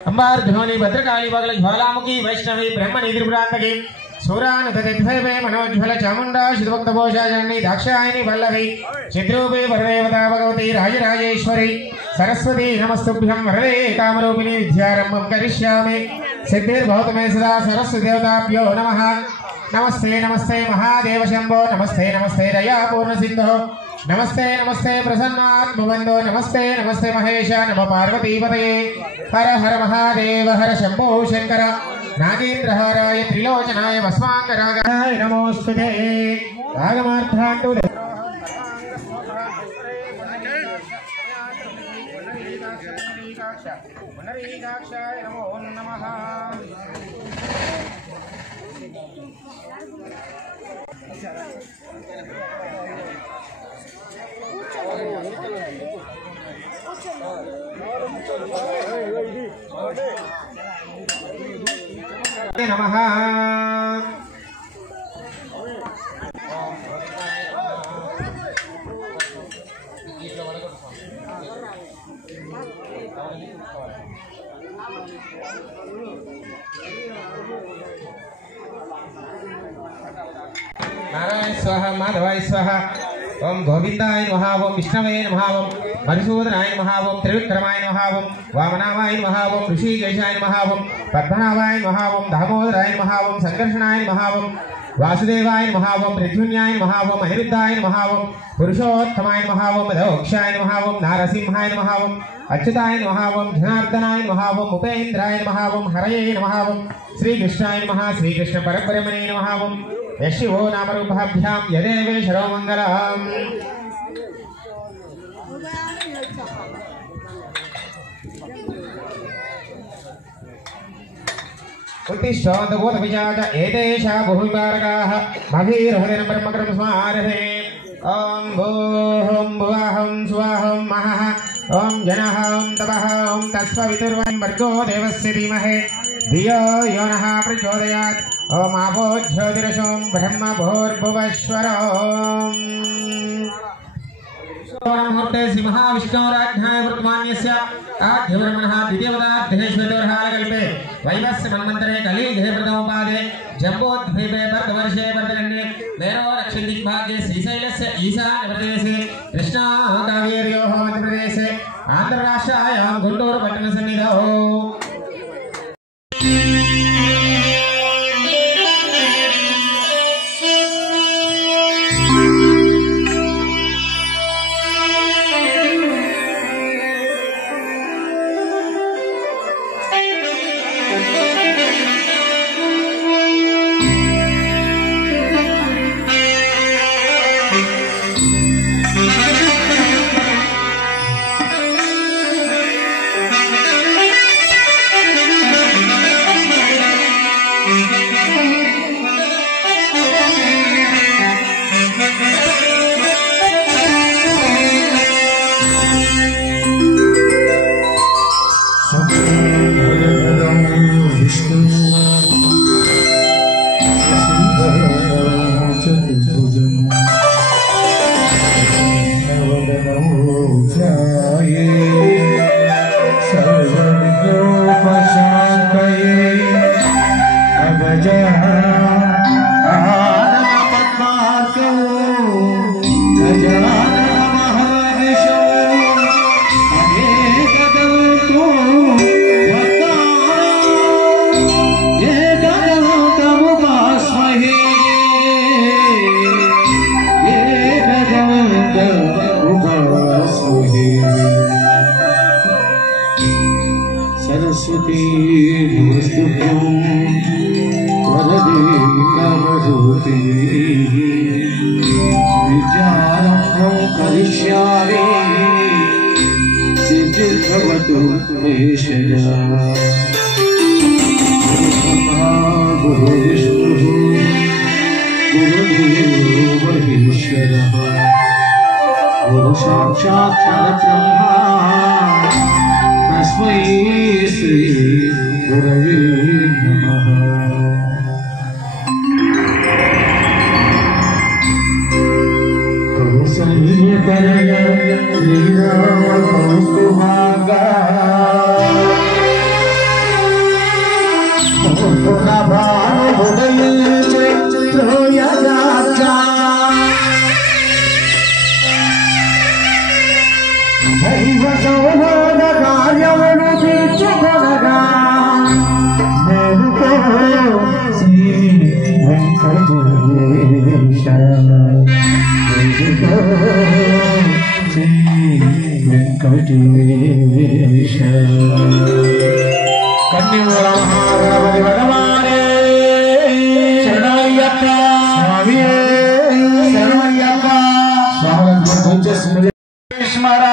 अंबार ध्वनि भद्रकाली बगल ज्वालामुखी वैष्णवी ब्रह्मणि त्रिपुरांतकी सूरानुतदिद्वैवे मनोज्वल चामुंडा शिवभक्तपोषा जननी दाक्षायणी वल्लभी चिद्रूपी वरदेवता भगवती राजराजेश्वरी सरस्वती नमस्तुभ्यं वरदे कामरूपिणी विद्यारंभं करिष्यामि सिद्धिर्भवतु मे सदा सरस्वती देवताभ्यो नमः। नमस्ते नमस्ते महादेव शंभो नमस्ते नमस्ते दयापूर्ण सिंधो नमस्ते नमस्ते प्रसन्नात्मबंधो नमस्ते नमस्ते महेश नमो पार्वतीपतये हर हर महादेव हर शंभो शंकर नागेन्द्रहाराय त्रिलोचनाय भस्मांगरागाय नमोस्तुते रागमार्थांतु पुनरीकाक्षाय नमो नमः। नमः नारायण स्वाहा माधवाय स्वाहा ओम गोविंदाय नमः ओम विष्णवे नमः ओम मधुसूदनाय नमः ओम त्रिविक्रमाय नमः ओम वामनावाय नमः ओम ऋषिकेशाय नमः ओम पद्मनाभाय नमः ओम दामोदराय नमः ओम संकर्षणाय नमः ओम वासुदेवाय नमः ओम पृथ्वीन्याय नमः ओम अनिरुद्धाय नमः ओम पुरुषोत्तमाय नमः ओम दक्षाय नमः ओम नारसिंहाय नमः ओम अच्युताय नमः ओम जनार्दनाय नमः ओम उपेन्द्राय नमः ओम हरये नमः ओम श्रीकृष्णाय नमः श्रीकृष्ण परब्रह्मणे नमः ओम यशिवो नामरूपाभ्यां यदेवेश्वरो मंगलम्। उत्तिष्ठोदभूतविजात एतेषा बहुविकारकाः भगीरहरेण ब्रह्मकर्म स्मारहे ॐ भूः भुवः स्वाहं महः ॐ जनः ॐ तपः ॐ तस्वितुर्वं भर्गो देवस्य धीमहि धियो यो नः प्रचोदयात् ॐ आपो ज्योतिरसों ब्रह्म भूर्भुवस्वरम्। मुहूर्ते श्री महाविष्णुराज्ञाय वर्तमान्यस्य आद्यवर्मणः द्वितीयपदार्थेष्वतोर्हालकल्पे वैवस्य मन्वन्तरे कलियुगे प्रथमपादे जम्बोद्वीपे भरतवर्षे भरतकन्ये मेरो दक्षिणदिग्भागे श्रीशैलस्य ईशान्यप्रदेशे कृष्णाकावेर्योः मध्यप्रदेशे आन्ध्रराष्ट्रायां गुण्टूरुपट्टणसन्निधौ స్మర